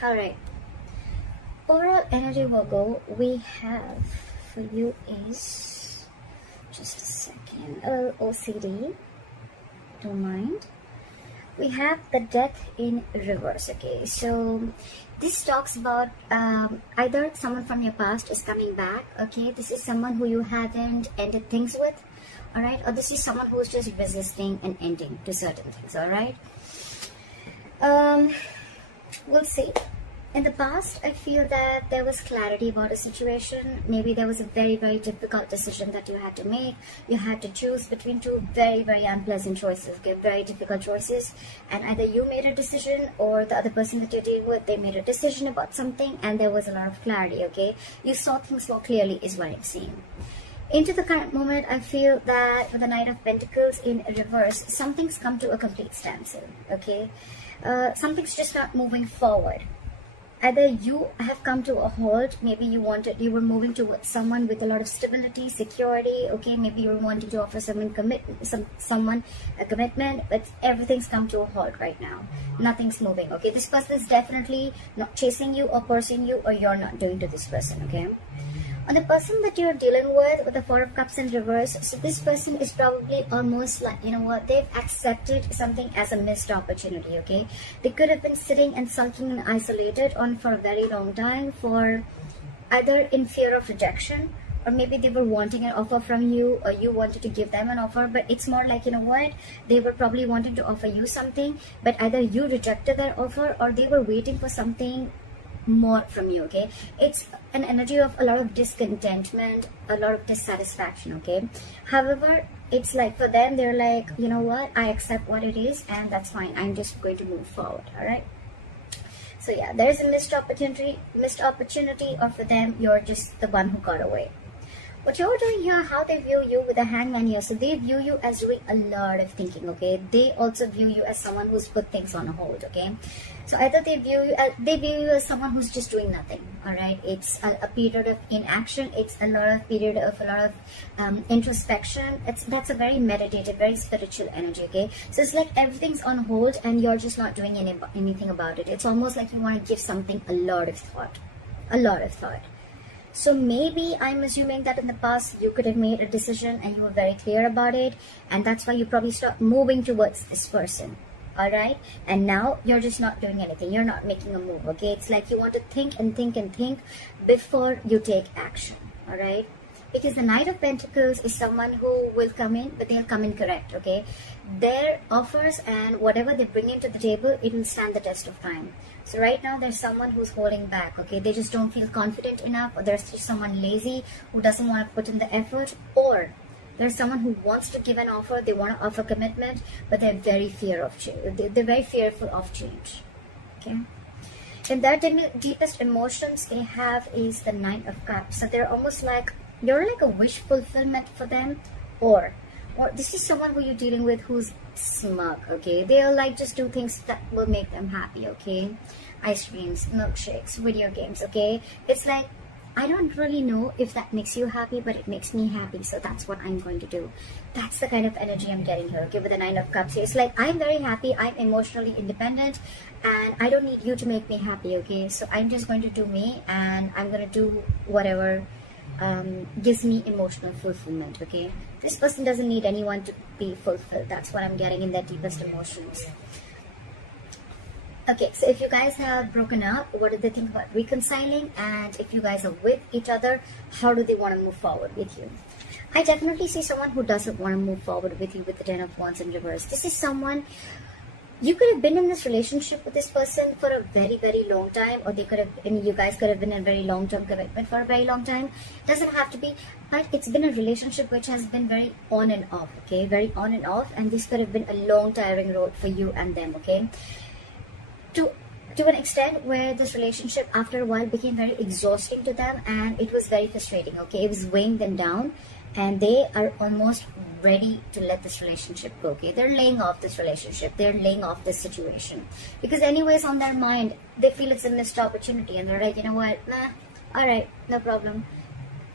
All right. Overall energy, Virgo, we have for you is just a second. A little OCD. Don't mind. We have the death in reverse. Okay, so this talks about either someone from your past is coming back. Okay, this is someone who you haven't ended things with. All right, or this is someone who's just resisting an ending to certain things. All right. We'll see. In the past, I feel that there was clarity about a situation. Maybe there was a very, very difficult decision that you had to make. You had to choose between two very, very unpleasant choices, okay? Very difficult choices. And either you made a decision or the other person that you're dealing with, they made a decision about something and there was a lot of clarity, okay? You saw things more clearly is what I'm seeing. Into the current moment, I feel that with the Knight of Pentacles in reverse, something's come to a complete standstill, okay? Something's just not moving forward. Either you have come to a halt, maybe you were moving towards someone with a lot of stability, security, okay, maybe you were wanting to offer someone a commitment, but everything's come to a halt right now. Nothing's moving, okay? This person is definitely not chasing you or pursuing you, or you're not doing to this person, okay? On the person that you're dealing with the Four of Cups in reverse, so this person is probably almost like, you know what, they've accepted something as a missed opportunity, okay? They could have been sitting and sulking and isolated on for a very long time, for either in fear of rejection, or maybe they were wanting an offer from you, or you wanted to give them an offer, but it's more like, you know what, they were probably wanting to offer you something, but either you rejected their offer or they were waiting for something more from you, okay? It's an energy of a lot of discontentment, a lot of dissatisfaction, okay? However, it's like for them, they're like, you know what, I accept what it is and that's fine, I'm just going to move forward. All right, so yeah, there's a missed opportunity, or for them, you're just the one who got away. What you're doing here, how they view you with the Hangman here, so they view you as doing a lot of thinking, okay? They also view you as someone who's put things on hold, okay? So either they view you as someone who's just doing nothing, all right? It's a period of inaction. It's a lot of introspection. That's a very meditative, very spiritual energy, okay? So it's like everything's on hold and you're just not doing anything about it. It's almost like you want to give something a lot of thought. So maybe I'm assuming that in the past you could have made a decision and you were very clear about it, and that's why you probably stopped moving towards this person. All right, and now you're just not doing anything. You're not making a move, okay? It's like you want to think and think and think before you take action. All right, because the Knight of Pentacles is someone who will come in, but they'll come in correct, okay? Their offers and whatever they bring into the table, it will stand the test of time. So right now there's someone who's holding back, okay? They just don't feel confident enough, or there's just someone lazy who doesn't want to put in the effort, or there's someone who wants to give an offer, they want to offer commitment, but they're very they're very fearful of change, okay? And their deepest emotions they have is the Nine of Cups. So they're almost like, you're like a wish fulfillment for them, or this is someone who you're dealing with who's smug, okay? They'll like just do things that will make them happy, okay? Ice creams, milkshakes, video games, okay? It's like, I don't really know if that makes you happy, but it makes me happy, so that's what I'm going to do. That's the kind of energy I'm getting here, okay, with the Nine of Cups. It's like, I'm very happy, I'm emotionally independent, and I don't need you to make me happy, okay? So I'm just going to do me, and I'm going to do whatever gives me emotional fulfillment, okay? This person doesn't need anyone to be fulfilled. That's what I'm getting in their deepest emotions. Okay, so if you guys have broken up, what do they think about reconciling? And if you guys are with each other, how do they want to move forward with you? I definitely see someone who doesn't want to move forward with you with the Ten of Wands in reverse. This is someone, you could have been in this relationship with this person for a very, very long time, or they could have, you guys could have been in a very long-term commitment for a very long time. Doesn't have to be, but it's been a relationship which has been very on and off, okay? Very on and off, and this could have been a long, tiring road for you and them, okay? To an extent where this relationship after a while became very exhausting to them, and it was very frustrating, okay? It was weighing them down, and they are almost ready to let this relationship go, okay? They're laying off this relationship, they're laying off this situation, because anyways on their mind they feel it's a missed opportunity, and they're like, you know what, nah, all right, no problem.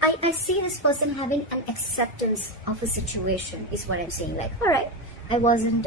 I see this person having an acceptance of a situation is what I'm saying. Like, all right, I wasn't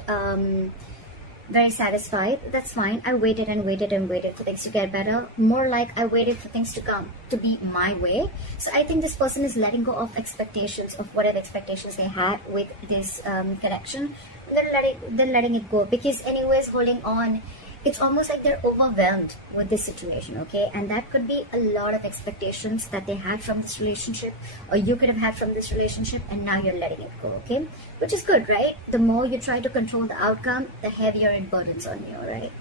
very satisfied. That's fine. I waited and waited and waited for things to get better. More like I waited for things to come, to be my way. So I think this person is letting go of expectations, of whatever expectations they had with this connection. They're letting it go, because anyways, holding on, it's almost like they're overwhelmed with this situation, okay? And that could be a lot of expectations that they had from this relationship, or you could have had from this relationship, and now you're letting it go, okay? Which is good, right? The more you try to control the outcome, the heavier it burdens on you, right?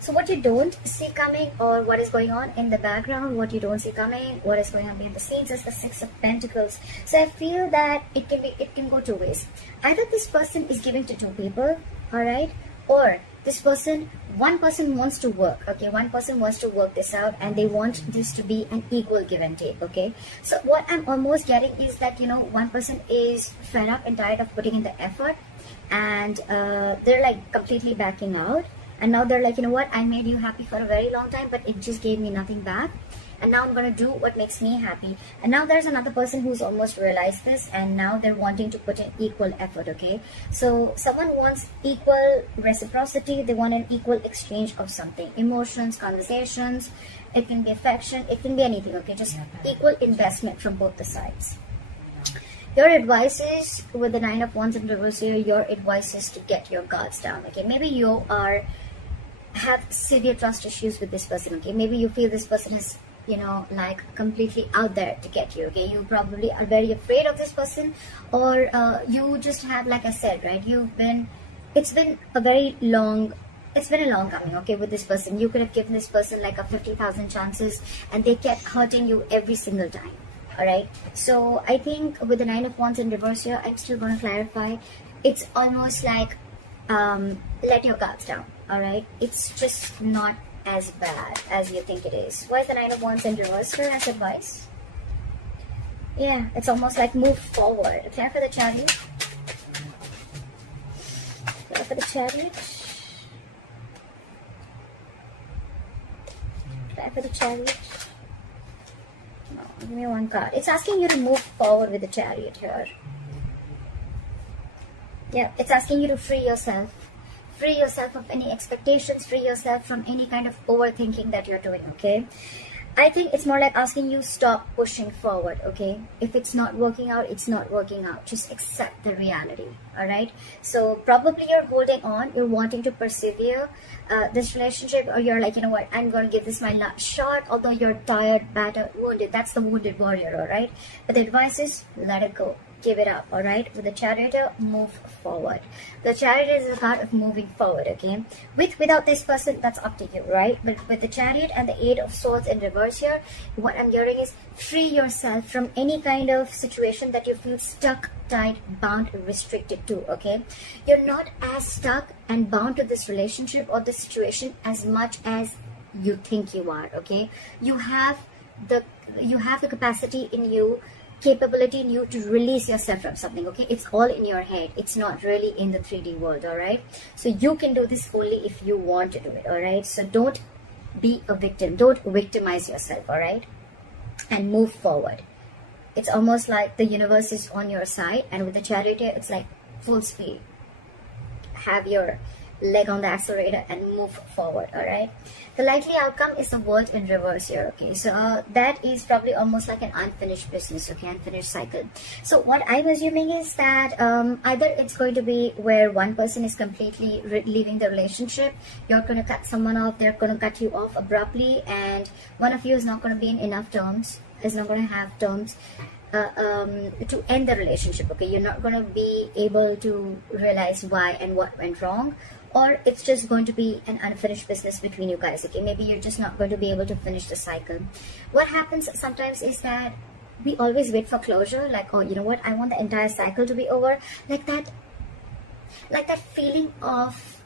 So what you don't see coming, or what is going on in the background, what you don't see coming, what is going on behind the scenes, is the Six of Pentacles. So I feel that it can go two ways. Either this person is giving to two people, all right? Or this person, one person wants to work, okay? One person wants to work this out, and they want this to be an equal give and take, okay? So what I'm almost getting is that, you know, one person is fed up and tired of putting in the effort, and they're like completely backing out. And now they're like, you know what, I made you happy for a very long time, but it just gave me nothing back. And now I'm going to do what makes me happy. And now there's another person who's almost realized this, and now they're wanting to put in equal effort, okay? So someone wants equal reciprocity. They want an equal exchange of something. Emotions, conversations, it can be affection, it can be anything, okay? Just equal investment from both the sides. Your advice is, with the Nine of Wands in reverse here, your advice is to get your guards down, okay? Maybe you have severe trust issues with this person, okay? Maybe you feel this person is, you know, like completely out there to get you, okay? You probably are very afraid of this person, or you just have, like I said, right, it's been a long coming, okay, with this person. You could have given this person like a 50,000 chances, and they kept hurting you every single time, all right? So I think with the Nine of Wands in reverse here, I'm still going to clarify, it's almost like let your guards down, all right? It's just not as bad as you think it is. Why is the Nine of Wands in reverse here as advice? Yeah, it's almost like move forward. Clear for the Chariot. Clear for the Chariot. Clear for the Chariot. No, give me one card. It's asking you to move forward with the Chariot here. Yeah, it's asking you to free yourself. Free yourself of any expectations, free yourself from any kind of overthinking that you're doing, okay? I think it's more like asking you stop pushing forward, okay? If it's not working out, it's not working out. Just accept the reality, all right? So probably you're holding on, you're wanting to persevere this relationship, or you're like, you know what, I'm going to give this my last shot, although you're tired, battered, wounded. That's the wounded warrior, all right? But the advice is let it go. Give it up, all right? With the Chariot, move forward. The Chariot is a card of moving forward, okay? Without this person, that's up to you, right? But with the Chariot and the Eight of Swords in reverse here, what I'm hearing is free yourself from any kind of situation that you feel stuck, tied, bound, restricted to, okay? You're not as stuck and bound to this relationship or this situation as much as you think you are, okay? You have the capacity in you, capability in you to release yourself from something, okay? It's all in your head. It's not really in the 3D world, all right? So you can do this only if you want to do it, all right? So don't be a victim. Don't victimize yourself, all right? And move forward. It's almost like the universe is on your side, and with the Chariot, it's like full speed. Have your leg on the accelerator and move forward, all right? The likely outcome is the World in reverse here, okay? So that is probably almost like an unfinished business, okay? Unfinished cycle. So what I'm assuming is that either it's going to be where one person is completely leaving the relationship, you're going to cut someone off, they're going to cut you off abruptly, and one of you is not going to be in enough terms, is not going to have terms to end the relationship, okay? You're not going to be able to realize why and what went wrong, or it's just going to be an unfinished business between you guys, okay? Maybe you're just not going to be able to finish the cycle. What happens sometimes is that we always wait for closure, like, oh, you know what, I want the entire cycle to be over, like that feeling of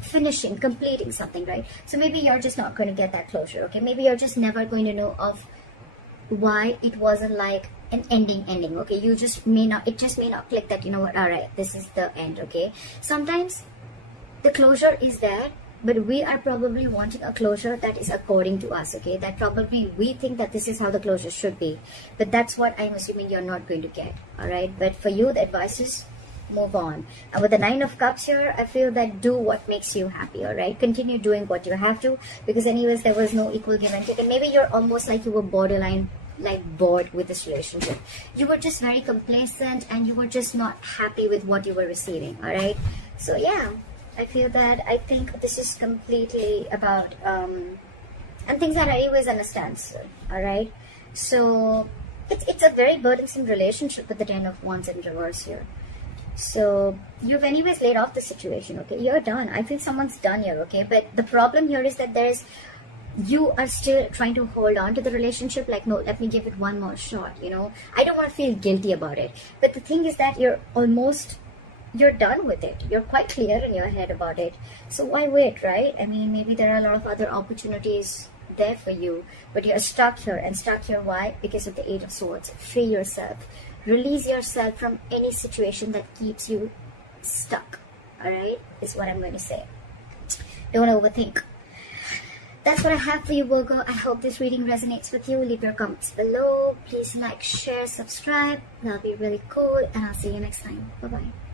finishing, completing something, right? So maybe you're just not going to get that closure, okay? Maybe you're just never going to know of why it wasn't like an ending, okay? It just may not click that, you know what, all right, this is the end, okay? Sometimes the closure is there, but we are probably wanting a closure that is according to us, okay? That probably we think that this is how the closure should be, but that's what I'm assuming you're not going to get, all right? But for you, the advice is move on. And with the 9 of Cups here, I feel that do what makes you happy, all right? Continue doing what you have to, because anyways, there was no equal give and take. And maybe you're almost like you were borderline like bored with this relationship. You were just very complacent and you were just not happy with what you were receiving, all right? So yeah, I feel that I think this is completely about and things that I always understand, all right? So it's a very burdensome relationship with the 10 of Wands in reverse here. So you've anyways laid off the situation, okay? You're done. I feel someone's done here, okay? But the problem here is that you are still trying to hold on to the relationship, like, no, let me give it one more shot, you know? I don't want to feel guilty about it. But the thing is that you're done with it. You're quite clear in your head about it. So why wait, right? I mean, maybe there are a lot of other opportunities there for you, but you're stuck here. And stuck here, why? Because of the 8 of Swords. Free yourself. Release yourself from any situation that keeps you stuck, all right? Is what I'm going to say. Don't overthink. That's what I have for you, Virgo. I hope this reading resonates with you. Leave your comments below. Please like, share, subscribe. That'll be really cool. And I'll see you next time. Bye-bye.